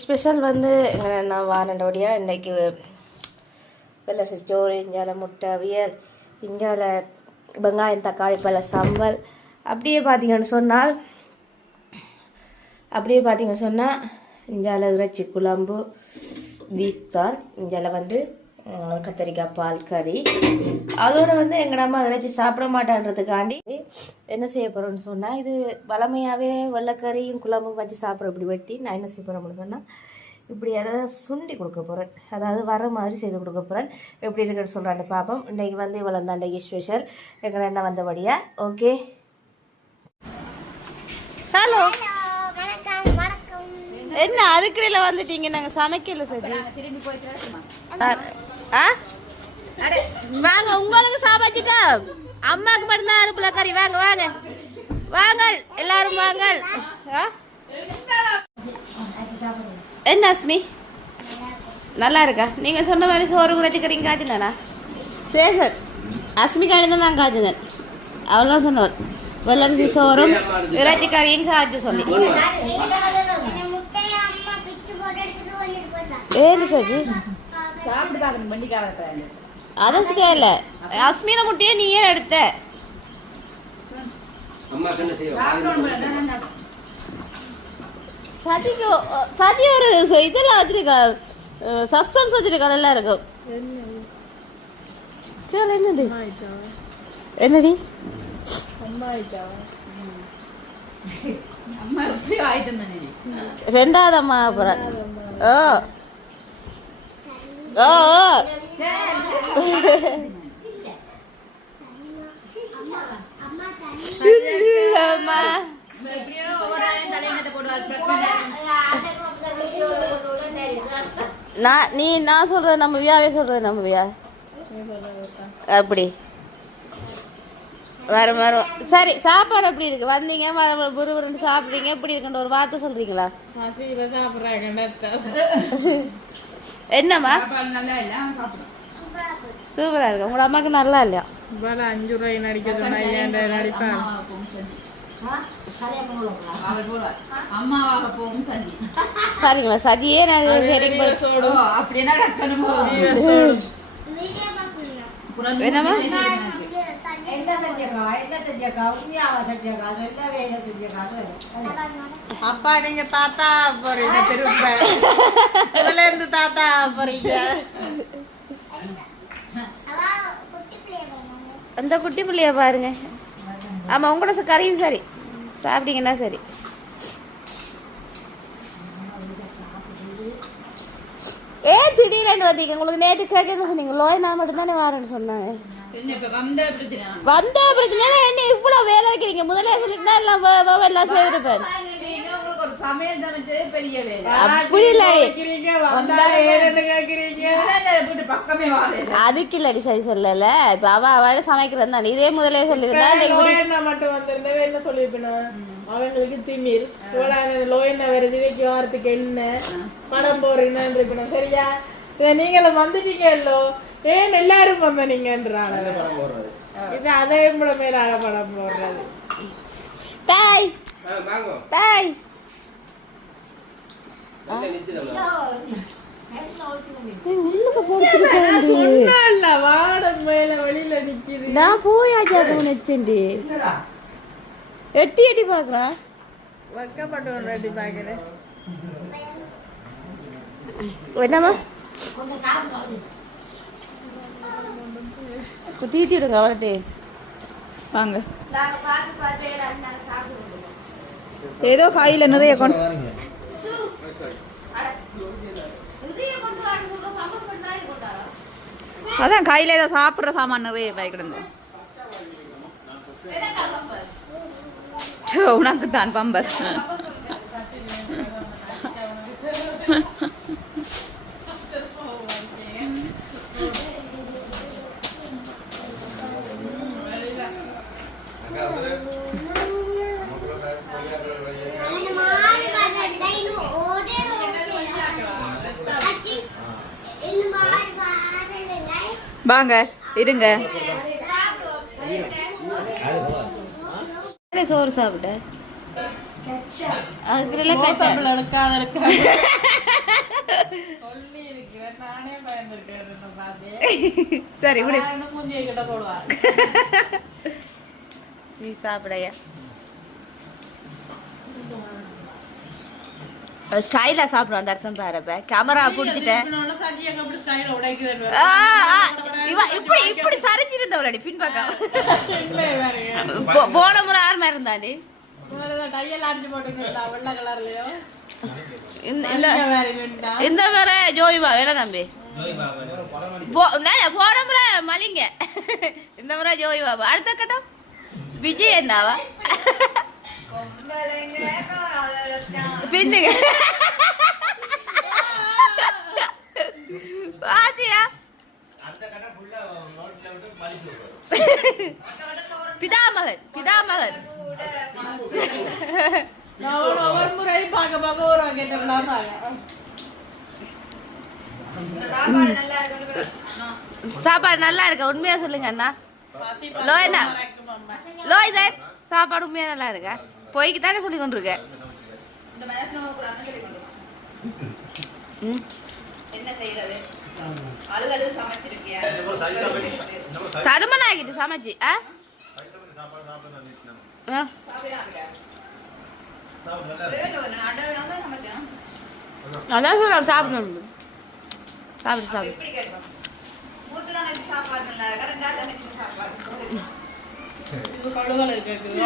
Special வந்து நான் வாரண்டோடியாக இன்றைக்கி வெள்ளை ஸ்டோரி இஞ்சால முட்டை அவியல் இஞ்சால வெங்காயம் தக்காளி பழ சம்பல் அப்படியே பார்த்தீங்கன்னு சொன்னால் இஞ்சால இறைச்சி குழம்பு பீஃப் தான் இஞ்சால வந்து கத்திரிக்காய் பால் கறி அதோட வந்து எங்கள் நம்ம இறைச்சி சாப்பிட மாட்டான்றதுக்காண்டி என்ன செய்ய போகிறோன்னு சொன்னால் இது வளமையாகவே வெள்ளைக்கறியும் குழம்பும் வச்சு சாப்பிட்ற இப்படி வெட்டி நான் என்ன செய்ய போகிறோம்னு சொன்னால் இப்படி எதாவது சுண்டி கொடுக்க போகிறேன், அதாவது வர மாதிரி செய்து கொடுக்க போகிறேன். எப்படி இருக்குன்னு சொல்கிறான்னு பார்ப்போம். இன்றைக்கி வந்து இவ்வளோ தான் இன்றைக்கி ஸ்பெஷல் எங்கள் என்ன வந்தபடியா. ஓகே, ஹலோ என்ன அதுக்கிடையில் வந்துட்டீங்க? நாங்கள் சமைக்கல சரி. வாங்க, உங்களுக்கு சாப்பாச்சுட்டா அம்மாவுக்கு மட்டும்தான் அடுப்புல கறி. வாங்க வாங்க வாங்க எல்லாரும் வாங்க. என்ன அஸ்மி நல்லா இருக்கா? நீங்கள் சொன்ன மாதிரி சோறு குறைச்சிக்கிறீங்க காய்ச்சினா சேஷன் அஸ்மி காய்ச்சி தான் நான் காய்ச்சினேன். அவள் தான் சொன்னவள் வெள்ளரிசி சோறும் இறைச்சி கறியும் காய்ச்சி சொல்லி. ஏன்னு சொல்லி அதான் கேட்கல. அஸ்மின முட்டையே நீ ஏன் எடுத்த? சதி ஒரு இதெல்லாம் வச்சிருக்கா, சஸ்பென்ஸ் வச்சிருக்கா, நல்லா இருக்கும். சரி என்னடி என்னடி ரெண்டாவது அம்மா அப்புறம் ஓ ஓ அம்மா நான் சொல்றது நம்புவியாவே சொல்றது நம்புவியா? அப்படி வரும் வரும். சரி, சாப்பாடு எப்படி இருக்கு? வந்தீங்க புருவருன்னு சாப்பிட்றீங்க, எப்படி இருக்குன்ற ஒரு வார்த்தை சொல்றீங்களா? என்னம்மா சூப்பரா இருக்கு. உங்களோட அம்மாக்கு நல்லா இல்லையா? 5 ரூபாய் நடிக்க சொன்னா நடிப்பாங்க. சரிங்களா சஜியே அப்பா நீங்க தாத்தா போறீங்க, திரும்ப இதுல இருந்து தாத்தா போறீங்க. அந்த குட்டி பிள்ளைய பாருங்க. ஆமா, உங்களோட கறியும் சரி சாப்பிட்டீங்கன்னா சரி. ஏன் திடீர்னு வந்தீங்க? உங்களுக்கு நேற்று கேட்க சொன்னீங்க லோயனா மட்டும் தானே வாரேன்னு சொன்னாங்க. வந்த பிரச்சனை என்ன இவ்வளவு வேலை வைக்கிறீங்க? முதலே சொல்லிட்டு எல்லாம் செய்திருப்பேன். அப்படி இல்லடி, அதுக்கு இல்லடி சரி சொல்லல. இப்ப அவ சமைக்கிறது தான். இதே முதலே சொல்லிருந்தா மட்டும் வந்திருந்தா என்ன சொல்லிருப்பேன். அவங்களுக்கு திமிர் லோயனா வருது வாரத்துக்கு என்ன பணம் போறீங்கன்னு. சரியா, இத நீங்களும் வந்துட்டீங்க இல்லோ, ஏன் எல்லாரும் வந்த நீங்கன்றாங்க. இது அதே மேல படம் போடுறது. தாய் தாய் நான் போயாச்சா நினைச்சேன்டி. எட்டி எட்டி பாக்குறேன். எட்டி பாக்குறேன். என்னம்மா தீத்தி விடுங்க அவரத்தே. வாங்க, ஏதோ காயில நிறைய கொண்டு அதான் கையில ஏதோ சாப்பிட்ற சாமான் நிறைய பயக்கிடுங்க. உனக்கு தான் பம்பஸ். வாங்க இருங்க. சோறு சாப்பிட்ட அதுக்குள்ள சொல்லி இருக்கிறேன் நானே பயந்துருக்கேன் பாத்தே சரி விடு மூஞ்சியை கிட்ட போடுவா நீ சாப்பிடையா ஸ்டைலா சாப்பிடுவான் தர்சன் பாருப்ப கேமரா பிடிச்சிட்டேன் இப்படி இப்படி சரிஞ்சிருந்தவளடி பின்பக்கம் போன முறை யார் மாதிரி இருந்தாண்டி இந்த முறை ஜோய்பா வேணா தம்பி போன முறை மலிங்க இந்த முறை ஜோய்பாபு அடுத்த கட்டம் விஜய் என்னவா பின்னுங்க பாத்தியா பிதாமகன் பிதாமகன் ஒவ்வொரு முறையும் பார்க்க பார்க்க ஒரு கேட்டலாம் சாப்பாடு நல்லா இருக்கா உண்மையா சொல்லுங்க அண்ணா லோய்னா லோய் தான் சாப்பாடு உண்மையா நல்லா இருக்கா பொய்க்கு தானே சொல்லி கொண்டிருக்க என்ன செய்யறது அழுகழு சமைச்சிருக்கியா தடுமன் ஆகிட்டு சமைச்சு அதான் சொல்ல சாப்பிடணும் சாப்பிடு சாப்பிடு எப்படி கேட்போம் மூத்துதான் சாப்பாடு நல்லா இருக்கா ரெண்டாவது சாப்பாடு இது கழுவலை கேக்குது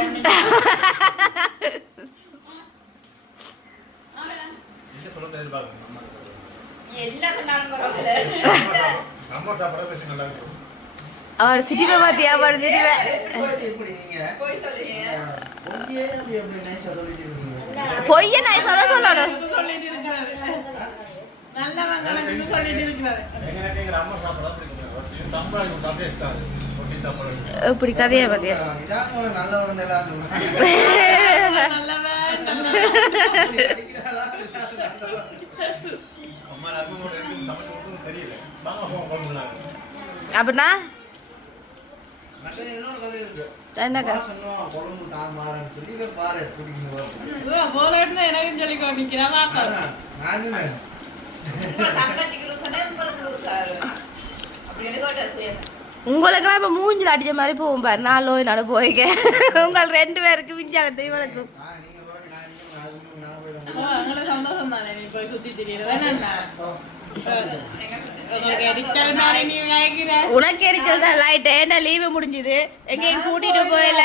அவர் சிட்டிப்பை பாத்தியா அவர் சிட்டிப்பை பொய்ய நான் சதா சொல்லணும் இப்படி கதையா பாத்தியா அப்படின்னா என்னக்கா எனக்கும் சொல்லி காமிக்கிறேன் உங்களுக்கெல்லாம் இப்ப மூஞ்சில் அடிச்ச மாதிரி போகும் பாரு நான் லோய் நட போய்க்க உங்கள் 2 பேருக்கு விஞ்சாலத்தை இவனுக்கும் சந்தோஷம் தானே நீ போய் சுத்தி திரியறது உனக்கு எரிச்சல் தான் லைட் என்ன லீவு முடிஞ்சது எங்கேயும் கூட்டிட்டு போயல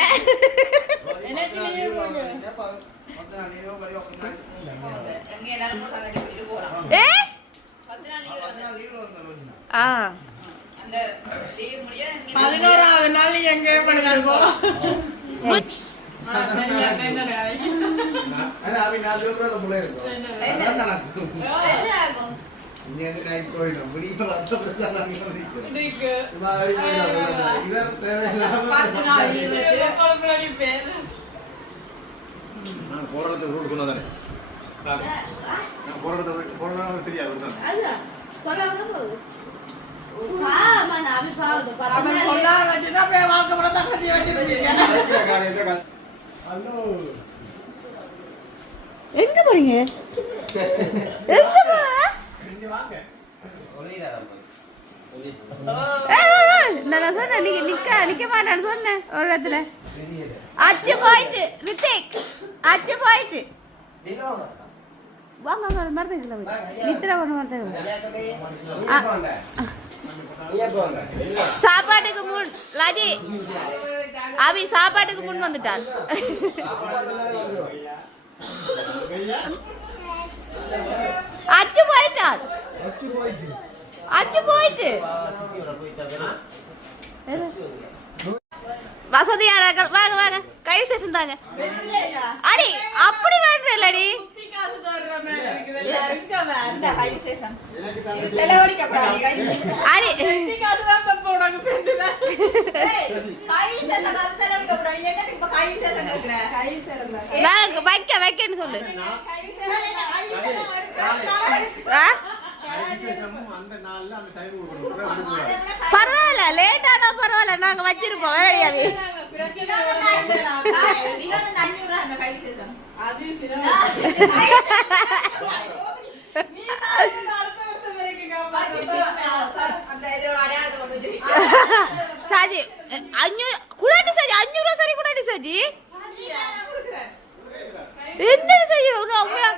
ஆ 11வது நாள் எங்க பண்ணிருக்கோம் எங்க போறீங்க நான் சொன்னேன் நீங்க நிக்க மாட்டேன்னு சொன்னேன் ஒரு இடத்துல அச்சு போயிட்டு ரித்திக் அச்சு போயிட்டு வாங்க மறந்துக்கல நித்திர பண்ண மாட்டேங்க சாப்பாட்டுக்கு முன் லாஜி அவி சாப்பாட்டுக்கு முன் வந்துட்டான் அச்சு போயிட்டான் அச்சு போயிட்டு வசதியானர்கள் வாங்க வாங்க கை சேர்ந்தாங்க அடி அப்படி வேண்டலடி அடி வைக்கன்னு சொல்லு பரவாயில்ல லேட் ஆனா பரவாயில்ல நாங்க வச்சிருப்போம் வேலையாவே அந்த இதோட அடையாளத்தை கொண்டு வச்சிருக்கேன். சாஜி 500 குடாட்டி சாஜி 500 ரூபா சரி குடாட்டி சாஜி என்ன சாஜி உண்மையா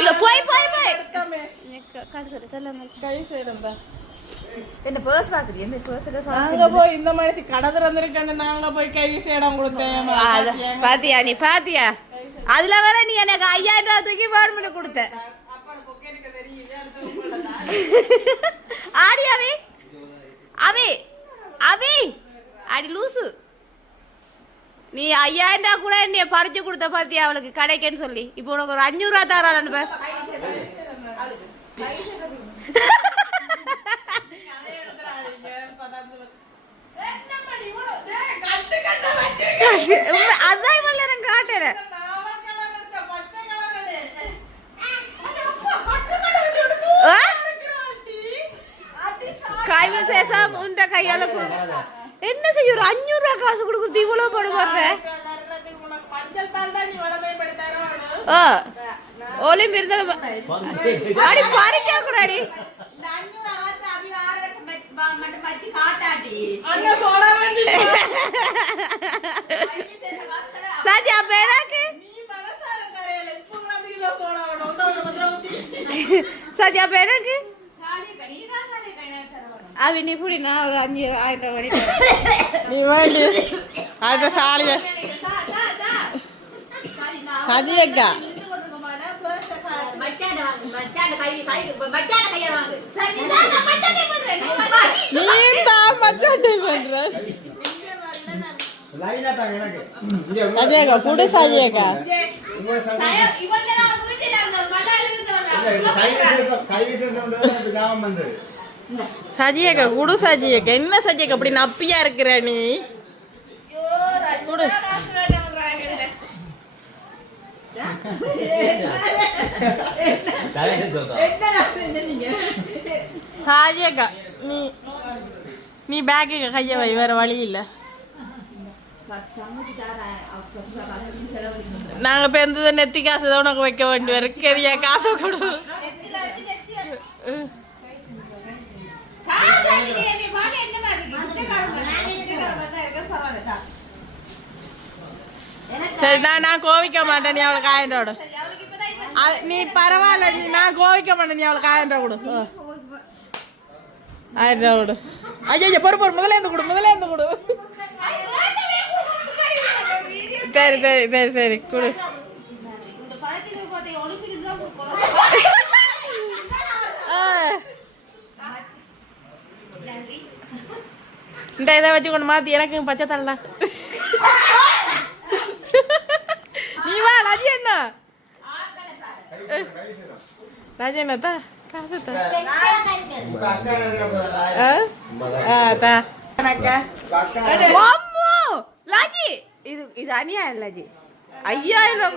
இல்ல போய் என்ன பர்ஸ் பாக்குறீங்க இந்த பர்ஸ் நாங்க போய் இந்த மாதிரி கடை திறந்திருக்கேன்னு நாங்க போய் கை வீசி இடம் கொடுத்தேன். பாத்தியா நீ பாத்தியா அதுல வர நீ எனக்கு 5000 ரூபாய் தூக்கி கவர்மெண்ட் கொடுத்த ஆடி அவி அவி அவி அடி லூசு நீ 5000 ரூபாய் கூட என்னைய பறிச்சு கொடுத்த பாத்தியா அவளுக்கு கடைக்குன்னு சொல்லி இப்போ உனக்கு ஒரு 500 ரூபாய் தரான்னு பாரு அதான் இவ்வளவு நேரம் காட்டுறேன் கைவிசேஷம் உண்ட கையால என்ன செய்ய ஒரு 500 ரூபாய் காசு கொடுக்குறது இவ்வளவு போடுவாங்க ஓலிம் இருந்தாலும் அடி பறிக்க கூடாடி சாஜி அப்ப எனக்கு சாஜி அப்ப எனக்கு அவி நீ புடி நான் ஒரு 5000 ரூபாய் நீ வேண்டி அந்த சாலிய சதியக்கா நீ தான் மச்சாட்டை பண்ற சதியக்கா புடி சதியக்கா சஜியக்கா குடு சஜியக்கா என்ன சஜியக்கா அப்படி நப்பியா இருக்கிற நீ குடு சஜியக்கா நீ பேக்கு கைய வை வேற வழி இல்ல நாங்க பெருந்தது நெத்தி காசு தான் உனக்கு வைக்க வேண்டி வரும் கரியா காசை கொடு சரி நான் கோவிக்க மாட்டேன் நீ அவளுக்கு 1000 ரூபா நீ பரவாயில்ல நீ நான் கோவிக்க மாட்டேன் நீ அவளுக்கு 1000 ரூபா கொடு 1000 ரூபா கொடு ஐயா பொறு முதல்ல இருந்து கொடு சரி சரி சரி சரி கொடு இந்த இதை வச்சு கொண்டு மாத்தி எனக்கு பச்சை தரலாம் நீ வா ராஜேண்ணா ராஜேண்ணா காசு லாஜி இது அநியாயம் லாஜி 5000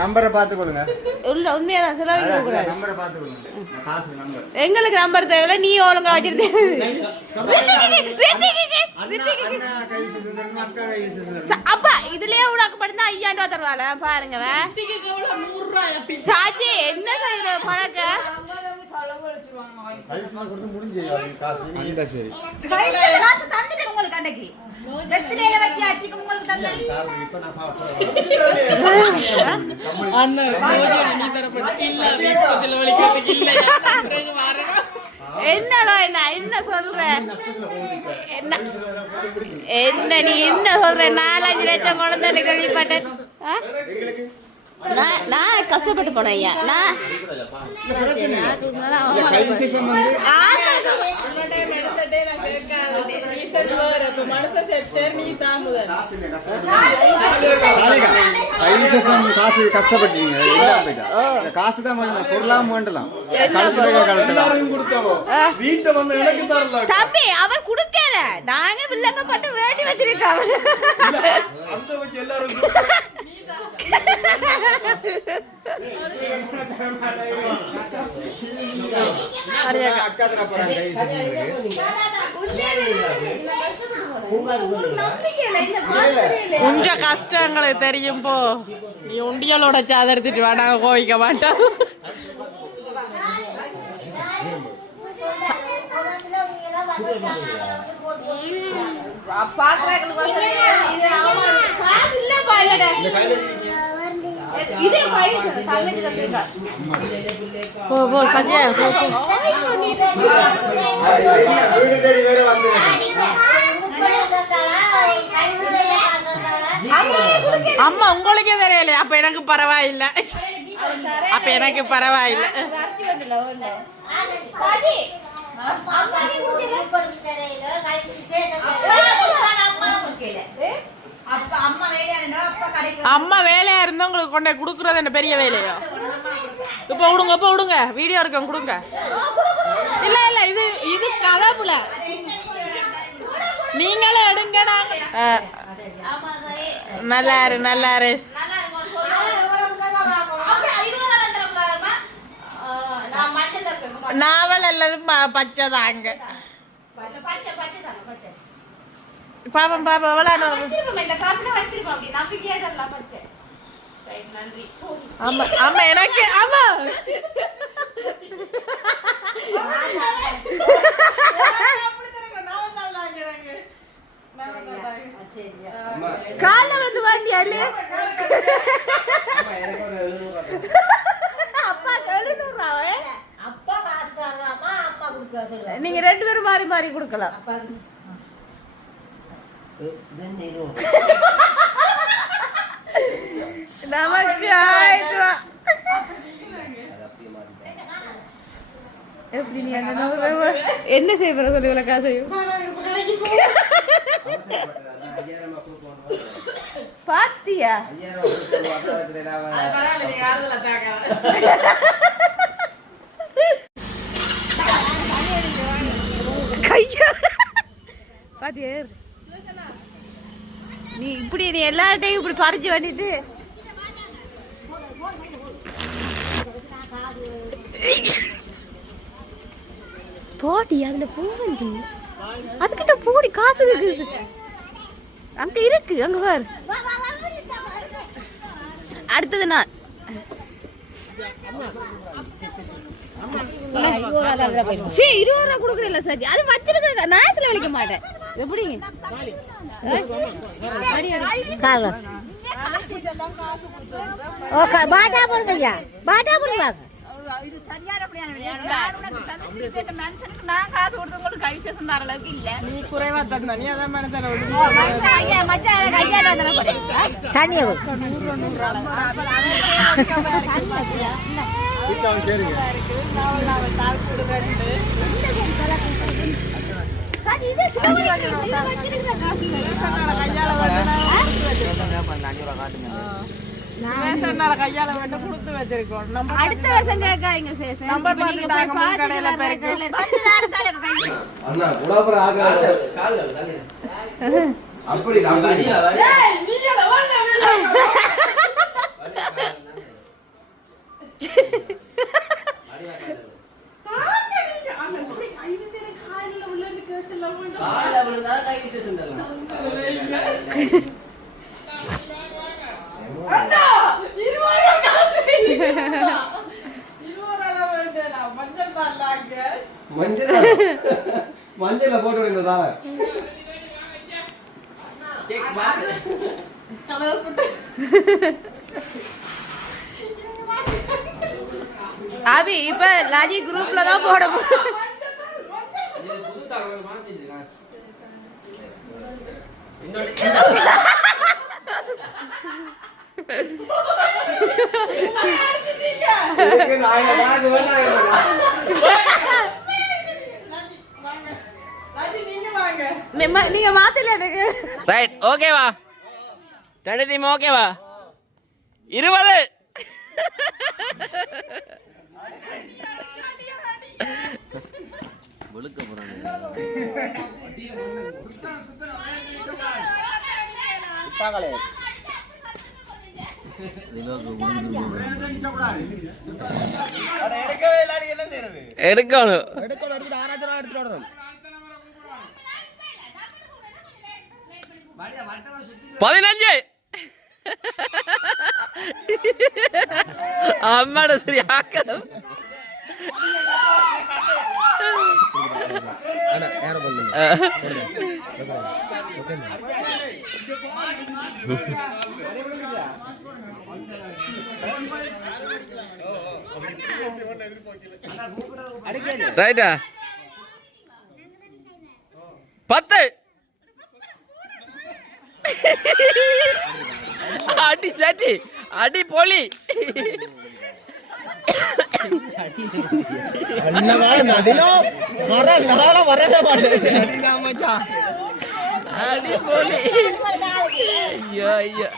நம்பரை பார்த்து கொடுங்க உண்மையாதான் செலவழிக்க கூடாது நம்பரை பார்த்து கொடுங்க காசு நம்பர் எங்களுக்கு நம்பர் தேவையில்ல நீ ஒழுங்கா வச்சிருந்தேன் அப்பா இதுலயே உனக்கு மட்டும் 5000 ரூபாய் தருவாள பாருங்க சாச்சி என்ன செய்யற பழக்க என்னடா என்ன சொல்ற என்ன நீ என்ன சொல்ற 4-5 லட்சம் கொண்டு கேள்விப்பட்டேன் நான் கஷ்டப்பட்டு போனேன் ஐயா நான் காசு கஷ்டப்பட்டீங்க காசு தான் பொருளாம வேண்டலாம் வீட்டை வந்து எனக்கு தரல தம்பி அவர் குடுக்கல நாங்க வில்லங்க பட்டு வேண்டி வச்சிருக்காங்க அக்கா தர போறாங்க உங்க கஷ்டங்களை தெரியும் போ. நீ உண்டியலோட சாதெடுத்துட்டு வா, நாங்க கோவிக்க மாட்டோம். போ போ சத்யா போ போ. அம்மா உங்களுக்கே தெரியல, அப்ப எனக்கு பரவாயில்ல. அப்ப எனக்கு பரவாயில்ல. அம்மா வேலையா இருந்தா உங்களுக்கு கொண்டே குடுக்கறது என்ன பெரிய வேலையோ? இப்ப விடுங்க, இப்ப விடுங்க, வீடியோ எடுக்க கொடுங்க. இல்ல இல்ல, இது இது கதப்புல நீங்களே எடுங்க. நல்லாரு நல்லாரு. நாவல் அல்லது பச்சை தாங்க. பாப்பம் பாப்பா எவ்வளோ. ஆமா ஆமா எனக்கு ஆமா கால வந்து வாண்டியாலே அப்பா 700 ரூபாவே. அப்பா காசு தரலாமா? அம்மா கொடுக்க சொல்லுங்க. நீங்க ரெண்டு பேரும் மாறி மாறி கொடுக்கலாம். நமக்கு 1000 ரூபா. எப்படி நீ என்ன செய்ய போற சொல்லி இவ்வளவு காசையும் பாத்தியா? கையா பாத்தியா? நீ இப்படி நீ எல்லார்ட்டையும் இப்படி பறிச்சு பண்ணிட்டு போடி அதுல போடி, அதுக்கிட்ட போடி, காசு அங்க இருக்கு, அங்க பாரு. அடுத்தது நான் 20 ரூபா கொடுக்குறேன் சார். அது வச்சிருக்க நாயத்துல வலிக்க மாட்டேன். எப்படிங்க பாட்டா போடுங்கய்யா, பாட்டா போடுங்க. குறைவா தந்தா நீ அதான் தண்ணிய கையால வேண்ட கொடுத்து வச்சிருக்கோம். அடுத்த வருஷம் கேட்காதீங்க சேசன். நம்பர் பார்த்து தாங்க முன் கடையில பெருக்கு. அண்ணா குடாபர ஆகாத கால்ல தண்ணி. அப்படி அடியா ஏய் நீல வல்ல அடியா கால்ல உள்ள கேட்டல கால்ல விழுந்தா கை விசேஷம் தரலாம். அண்ணா 20 ரூபாய் காசு 20 ரூபாய் வேண்டல. மஞ்சள் தான்லாங்க. மஞ்சள்ல போட்டு விடுங்க தால. கேக் பாத்து கலவு போட்டு அபி இப்ப லாஜி குரூப்ல தான் போட போறோம். இது புது தகவல் மாத்திட்டீங்க. இன்னொரு நீங்க மாத்தல எனக்கு. ரைட் ஓகேவா? ரெண்டு டீம் ஓகேவா? 20 ஒழுக்க போறாங்க. எடுக்கணும். 15 அம்மாட சரி ஆக்கணும். ரைட்டா 10 அடி சட்டி அடி போலி அடி போலி. ஐயோ ஐயோ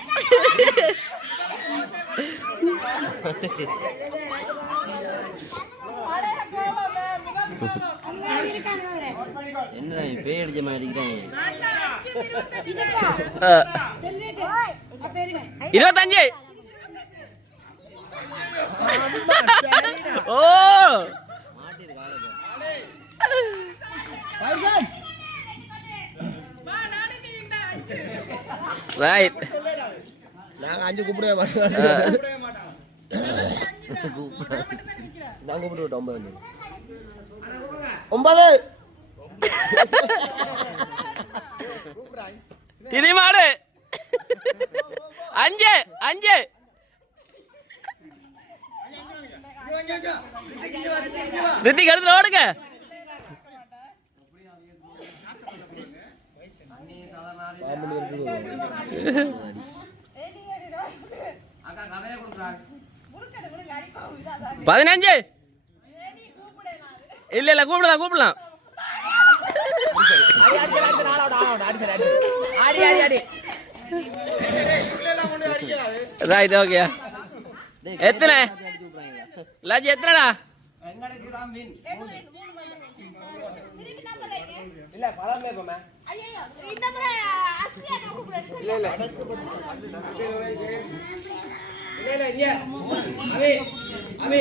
என்ன பேய் அடிச்ச மாதிரி அடிக்கிறேன். 25 ஓ ரைட். நாங்க 5 கூப்பிடவே மாட்டோம். நான் கூப்பிட்டு விட்டோம் 9. திரிமாடு 5 ரித்திக் எடுத்து ஓடுங்க. பதினஞ்சு இல்ல கூப்பிடலாம். Right okay. எத்தனை லாஜி எத்தனைடா?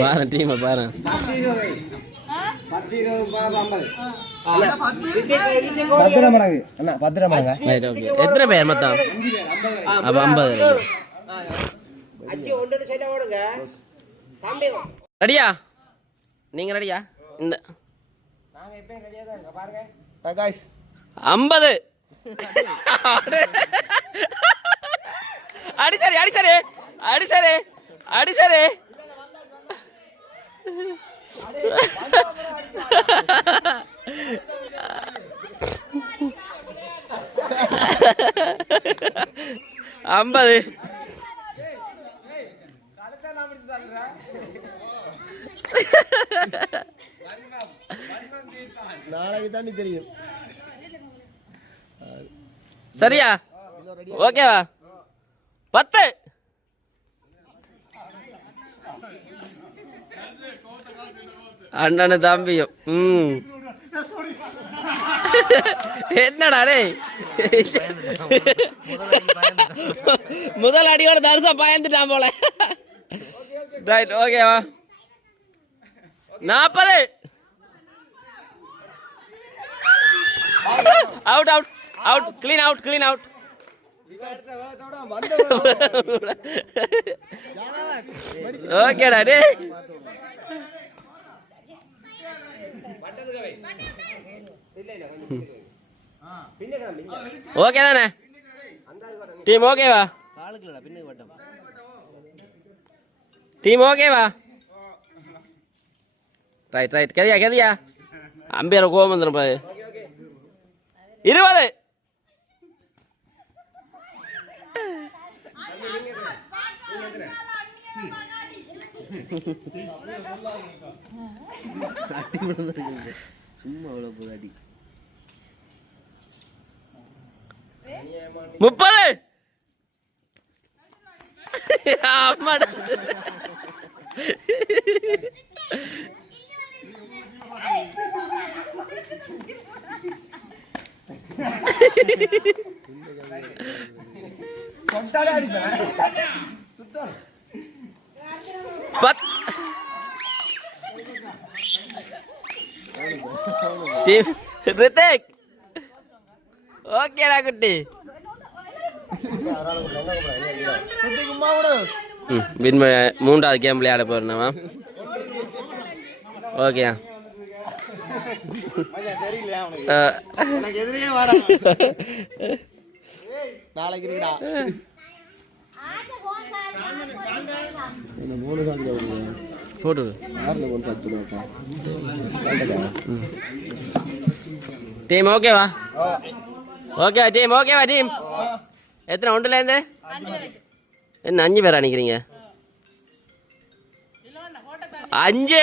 பாரு டீம் பாரு. எத்தனை பேர் மொத்தம்? அப்ப 50. ரெடியா? நீங்க ரெடியா? இந்த 50. அடிசரே 50. நாளைக்கு தாண்டி தெரியும். சரியா? ஓகேவா? 10. அண்ணனு தம்பியும் என்னடா டேய் முதல் அடியோட தரிசனம் பயந்துட்டான் போல. ரைட் ஓகேவா? 40. Out clean out. ஓகேடா டேய். ஓகே தானே டீம்? ஓகேவா டீம்? ஓகேவா? ரைட் கதியா அம்பியார கோபம் வந்துடும் பாரு. 20. சும்மா அவ்வளோ போது அடி. 30. ஆமாடா டீம் ரித்திக் ஓகேடா குட்டி வின் மூன்றாவது கேம் விளையாட போறேன் ஓகே நாளைக்கு இருக்குடா மூணு போட்டு டீம் ஓகேவா ஓகேவா டீம் ஓகேவா டீம் எத்தனை ஒன்றுலேருந்து என்ன 5 பேரா நிற்கிறீங்க 5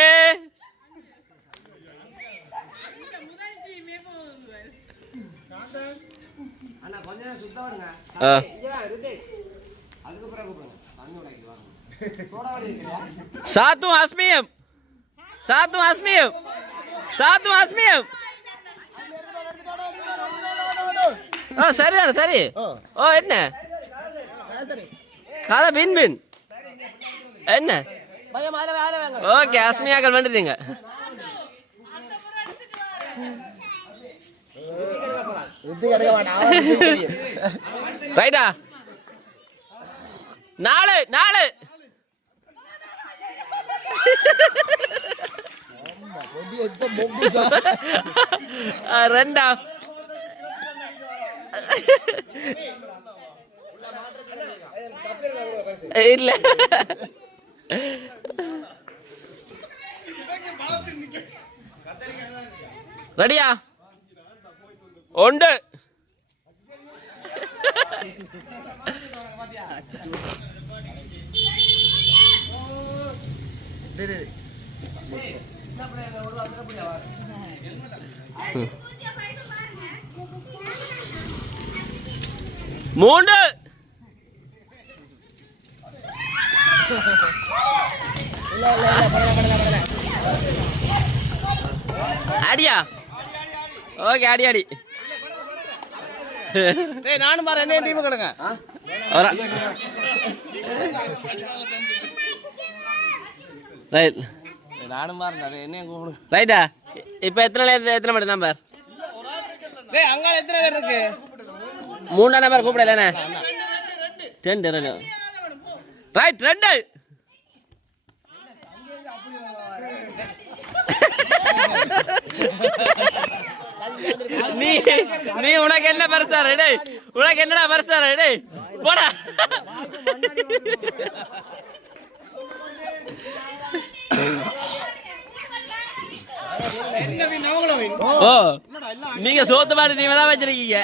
Satu Asmiyam. Oh, sari. Oh, என்ன? காதா பின். என்ன? ஓகே அஸ்மியாக்கள் வந்துட்டீங்க. ரைட்டா 4 ரெண்டா இல்ல ரெடியா 1 3 அடியா ஓகே அடி நானும் மாற என்ன டீம் கிடங்க ரைட் நானும் மாறேன் என்ன கூப்பிடு ரைட்டா இப்போ எத்தனை மணி நம்பர் அங்க எத்தனை பேர் இருக்கு 3 நம்பர் கூப்பிடலண்ணே 2 ரைட் 2 நீ உனக்கு என்ன பரிசாரு டேய் உனக்கு என்னடா பரிசாரு டேய் போடா ஓ நீங்க சோத்து பாட்டு நீங்க தான் வச்சிருக்கீங்க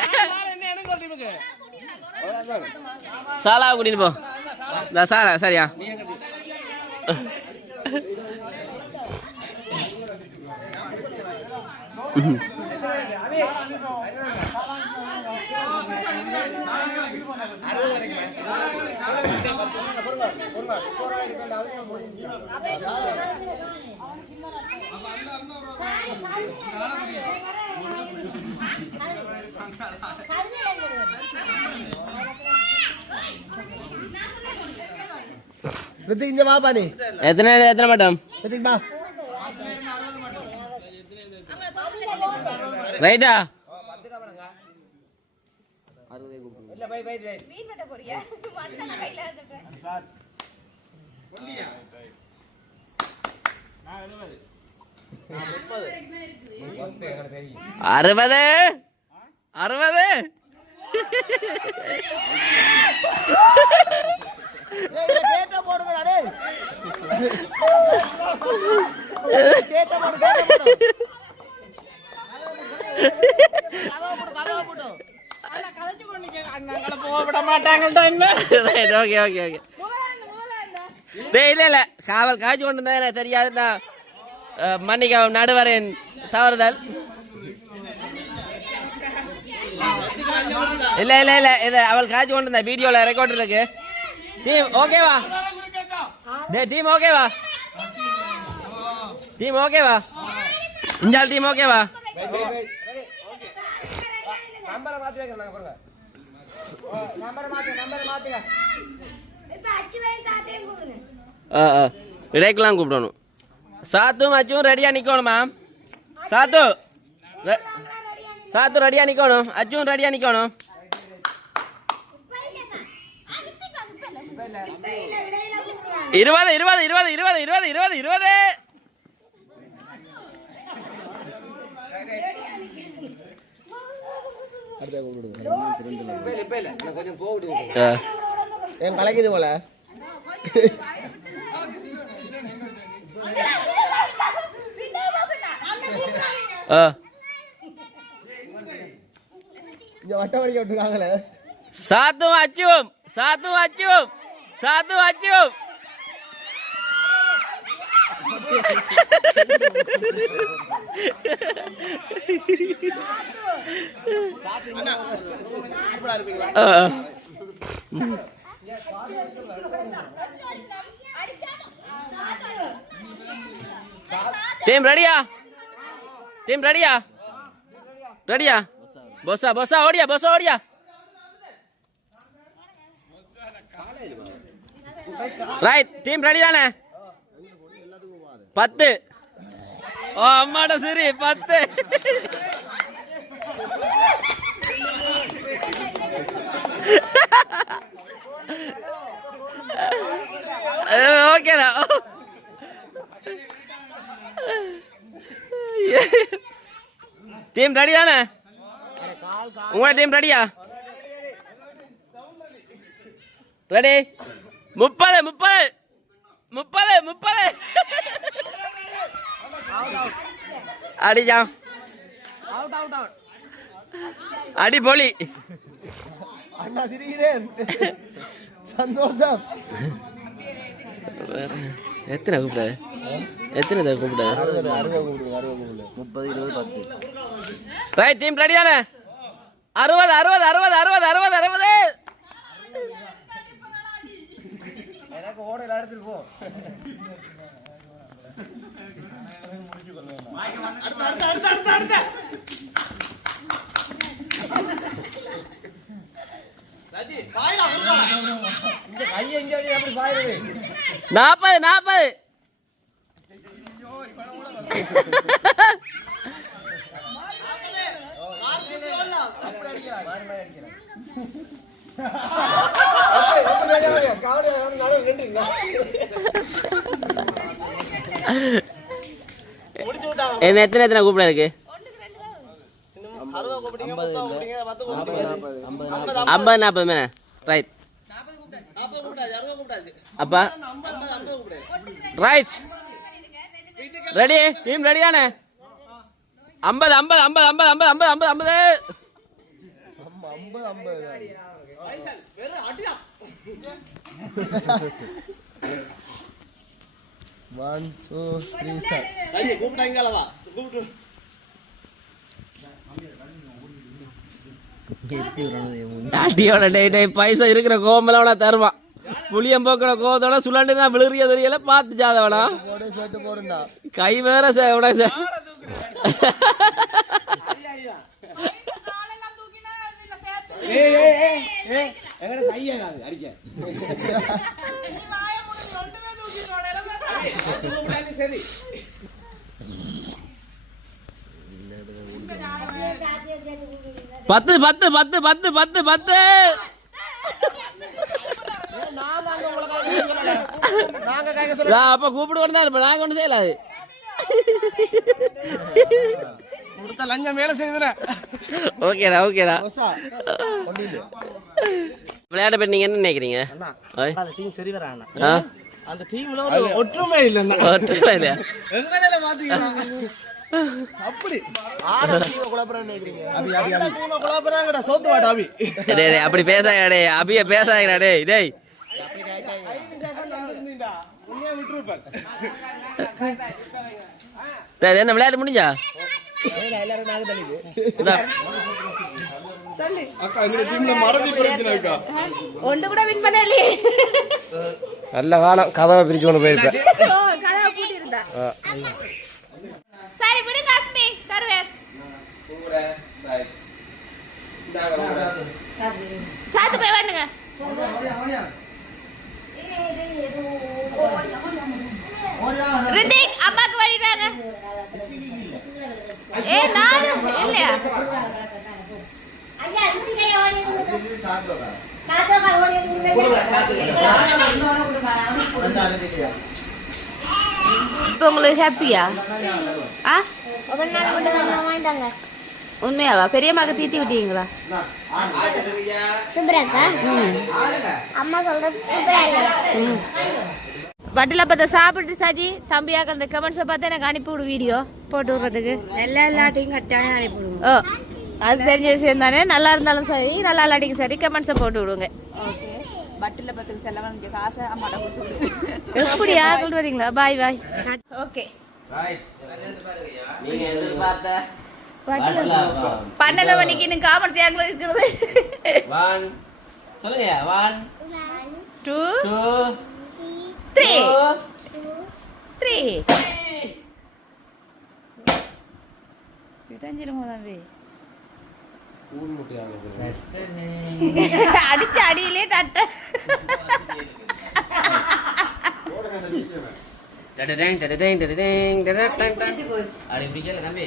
சாலா கூட்டிட்டு போ சாலா சரியா எத்தனை மட்டும் ரைட்டா அறுபது இல்ல காவல் காய்ச்சி கொண்டு தெரியாது மன்னிக்க நடுவரின் தவறுதல் இல்ல இது அவள் காய்ச்சி கொண்டு வீடியோல ரெக்கார்ட் இருக்கு டீம் ஓகேவா டீம் ஓகேவா இஞ்சால் டீம் ஓகேவா இடைக்கெல்லாம் கூப்பிடணும் சாத்தும் அச்சும் ரெடியா நிக்கணும் மேம் சாத்து சாத்து ரெடியா நிக்கணும், அச்சும் ரெடியா நிக்கணும். இருபது இருபது இருபது இருபது இருபது இருபது இருபது. என் கலக்குது போல. இங்க வட்ட வடிக்க விட்டுருக்காங்களே. சாத்தும் அச்சுவும் சாத்தும் அச்சுவும் சாத்தும் அச்சுவும். டீம் ரெடியா? டீம் ரெடியா? ரெடியா? போசா போசா ஓடியா, போசா ஓடியா. ரைட், டீம் ரெடி தானே? 10. ஓ அம்மாட சரி 10. ஓகேடா. டீம் ரெடி தானே? உங்களோட டீம் ரெடியா? ரெடி? 30 30 30 30. அடிஜா அடி போலி. அண்ணா சிரிக்கிறேன். சந்தோஷம். எத்தனை கூப்பிட? எத்தனை கூப்பிட? 30 20 10. ரைட், டீம் ரெடி தானே? 60 60 60 60 60 60. எனக்கு ஓட எடுத்துட்டு போ. கையை எங்க அப்படி பாயுது. 40 40. என்ன எத்தனை எத்தனை கூப்பிட இருக்கு? 50 40 மேலே. ரைட் அப்பா. Right ready? டீம் ரெடி தானே? 50 50 50 50 50 50 50 1 2 3 start. அடியோட டே டே பைசா இருக்கிற கோம்பெல்லாம் தருவான். புளியம் போக்கிற கோவத்தோட சுழண்டு நான் விழுறிய தெரியல. பார்த்து ஜாதவனா போடுண்டா. கை வேற சேவனா சார். பத்து பத்து பத்து பத்து பத்து பத்து. அப்ப கூப்பிடுவோம் தான் இருப்பேன். நாங்க ஒண்ணு செய்யலாது. லஞ்சம் வேலை செய்யுதுறேன். ஓகேடா ஓகேடா. விளையாட பேர் நீங்க என்ன நினைக்கிறீங்க? அந்த டீம் சரி வர ஆ? அந்த டீம்ல ஒரு ஒற்றுமை இல்லன்னா. ஒற்றுமை இல்லையா? எங்கனால பாத்தீங்களா? அப்படி ஆட டீம் குழப்பறன்னு நினைக்கிறீங்க? அபி டீம் குழப்பறாங்கடா. சோத்து வாடா அபி. டேய் டேய் அப்படி பேசாதடா டேய். அபிய பேசாதடா டேய். டேய் டேய் என்ன விளையாட முடிஞ்சா? எல்லாரும் நாங்க தள்ளிது. அக்கா இந்த டீம்ல மறதி போயிடுச்சுனாக்கா. ஒன்று கூட வின் பண்ணல. நல்ல காலம் கதவை பிரிச்சு கொண்டு போயிருப்பேன். கதவை பூட்டி இருந்தா. சரி விடுங்க அஸ்மி தருவேன். சாத்து போய் வாங்க. ரிதிக் அம்மாக்கு வழி வாங்க. ஏ நானு இப்போ உங்களுக்கு ஹாப்பியா? ஆ உண்மையாவா? பெரியம்மாக்கு தீத்தி விட்டீங்களா? வட்டில பார்த்த சாப்பிட்டு சாஜி தம்பியாக்கள் கமெண்ட்ஸை பார்த்து எனக்கு அனுப்பி விடு, வீடியோ போட்டு விடுறதுக்கு. எல்லாத்தையும் கட்டாயம் அனுப்பிவிடுவோம். ஓ அது தெரிஞ்ச விஷயம் தானே. நல்லா இருந்தாலும் சரி நல்லா இல்லாட்டியும் சரி கமெண்ட்ஸை போட்டு விடுங்க. பட்டில பத்துக்கு செல்லவனுக்கு காசை அம்மாட்ட கொடுத்து எப்படியா கொண்டு வரீங்களா? பாய் பாய். ஓகே நீங்க எதிர்பார்த்த 12 மணிக்கு இன்னும் காமர்த்தியாக்கள் இருக்கிறது. 1 சொல்லுங்க 1 2 2 3 3 சிதஞ்சிரும் தம்பி. அடிச்ச அடியிலே தட்ட அப்படி பிடிக்கல தம்பி.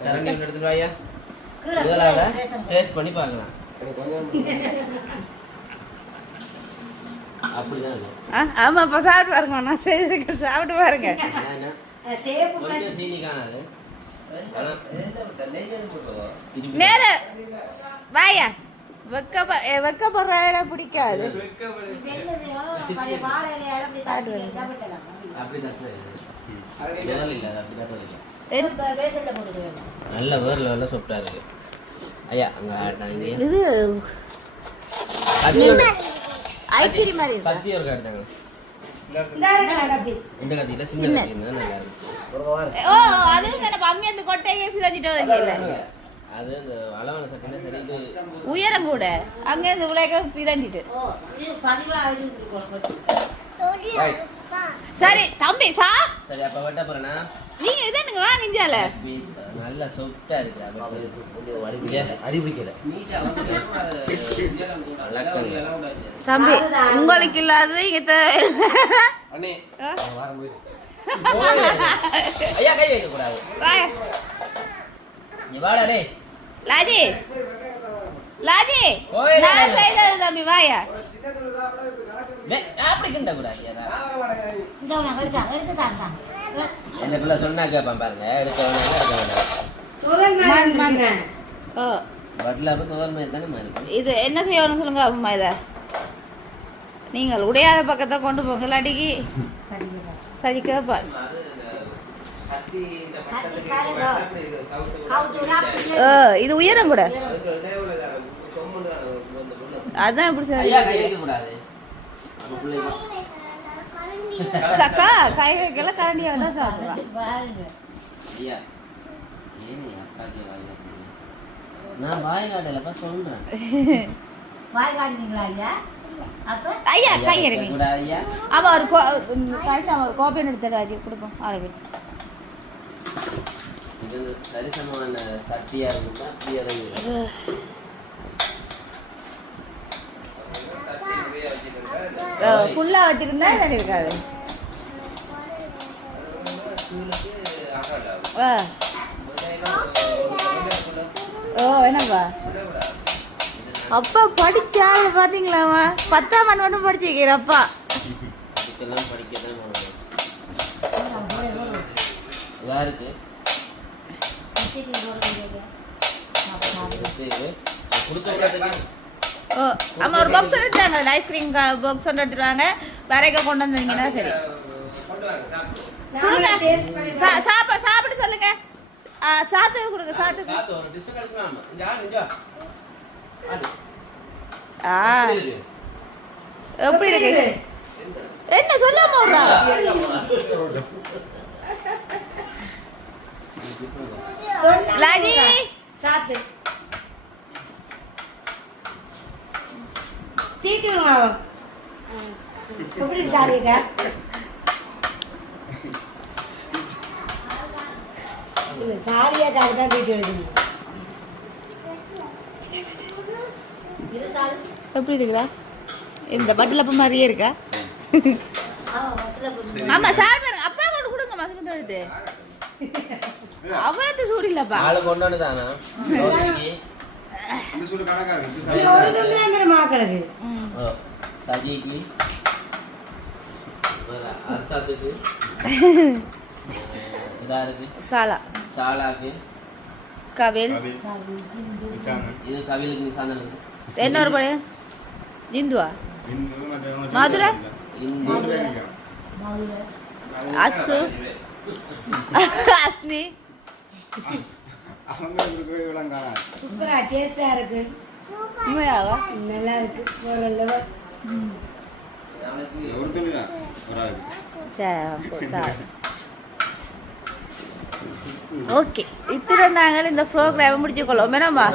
கரண்டி ஒன்று எடுத்துட்டு வாயா. முதலாக டேஸ்ட் பண்ணி பார்க்கலாம். அப்படிதான் இருக்கும். ஆமா இப்ப சாப்பிட்டு பாருங்க. நான் செய்திருக்க சாப்பிட்டு பாருங்க. கொஞ்சம் சீனி காணாது. நேர வாயா. வெக்கப்படுறதெல்லாம் பிடிக்காது. நல்ல வேர்ல வெள்ள சொப்டா இருக்கு ஐயா. அங்க இது ஐஸ்கிரீம் மாதிரி இருக்கு. கத்தி ஒரு எடுத்தாங்க. இந்த கத்தியில சின்ன கத்தி இருந்தா நல்லா இருக்கு. ஓ அது நம்ம அங்க இருந்து கொட்டையே சிதஞ்சிட்டு வந்தீங்கல்ல. அது இந்த அளவான சட்டை சரி இது உயரம் கூட அங்க இருந்து உலக பிதண்டிட்டு. சரி தம்பி சா சரி அப்ப வெட்ட போறேனா? நீங்க இதானுங்க வாங்க இஞ்சால. நல்ல சொப்டா இருக்கு. அடி பிடிக்கல தம்பி உங்களுக்கு இல்லாதது இங்க ஐயா கை வைக்க கூடாது. நீ வாடா டேய். லாஜி லாஜி ஓய் நான் செய்தது தம்பி வாயா. டேய் அப்படி கிண்ட கூடாது. என்ன பிள்ளை சொன்னா கேட்பான் பாருங்க. எடுக்க வேணாம். ஓ பட்ல அப்ப முதல் மாதிரி தானே மாறி. இது என்ன செய்யணும்னு சொல்லுங்க அம்மா. இதை நீங்கள் உடையாத பக்கத்தை கொண்டு போங்க. இல்லாட்டிக்கு சரி கேட்பார். இது உயரம் கூட அதான் இப்படி ஐயா கை வைக்க கூடாது. நம்ம பிள்ளை அக்கா கை வைக்கல கரண்டியா தான் சாப்பிடுறான். ஐயா ஏனி அப்பாக்கே வாய் காட்டுறீங்க? நான் வாய் காட்டலப்பா சொல்றேன். ஐயா கை எடுங்க. கூடாது ஐயா. ஆமா ஒரு கோப்பை எடுத்துட்டு வச்சு கொடுப்போம் ஆளுக்கு. இது சரிசமமான சட்டியா இருக்குன்னா அப்படியே இறங்கி ஃபுல்லா வச்சிருந்தா சரி இருக்காது. ஓ என்னப்பா அப்பா படிச்சா பாத்தீங்களாமா? 10ஆம் ஆண்டு மட்டும் படிச்சிருக்கிறப்பா. இதுக்கெல்லாம் படிக்கதான் யாருக்கு ஓ ஆமா ஒரு பாக்ஸ் எடுத்துட்டாங்க. ஐஸ்கிரீம் பாக்ஸ் ஒன்று எடுத்துருவாங்க. வரைக்க கொண்டு வந்தீங்கன்னா சரி. சாப்பிட்டு சொல்லுங்க. சாத்து கொடுங்க. சாத்து எப்படி இருக்கு? என்ன சொல்லாம விடுறா? லாஜி சாத்து தீத்தி விடுங்க. எப்படி சாரிங்க? சாரியா காடு தான் தீட்டி விடுங்க. எப்படி இருக்குடா? இந்த பட்டிலப்ப மாதிரியே இருக்கா? ஆமா சாப்பிடுங்க. அப்பா கொண்டு கொடுங்க மசமத்து எடுத்து. அவ்வளவு சூடு இல்லப்பா. ஆளு கொண்டு வந்து தானா ஒரு துண்டு தான் மாக்களுக்கு. சஜிக்கு அரசாத்துக்கு இதா இருக்கு சாலா சாலாக்கு கவில் இது கவிலுக்கு நிசாந்தன் இருக்கு. இன்னொரு பழைய இந்துவா மதுரை இந்த அசு அஸ்னி சூப்பரா டேஸ்டா இருக்கு. உண்மையாவா? நல்லா இருக்கு. ஒரு லெவல். ஓகே, இத்துடன் நாங்கள் இந்த ப்ரோக்ராமை முடிச்சுக்கொள்வோம். வேணாமா?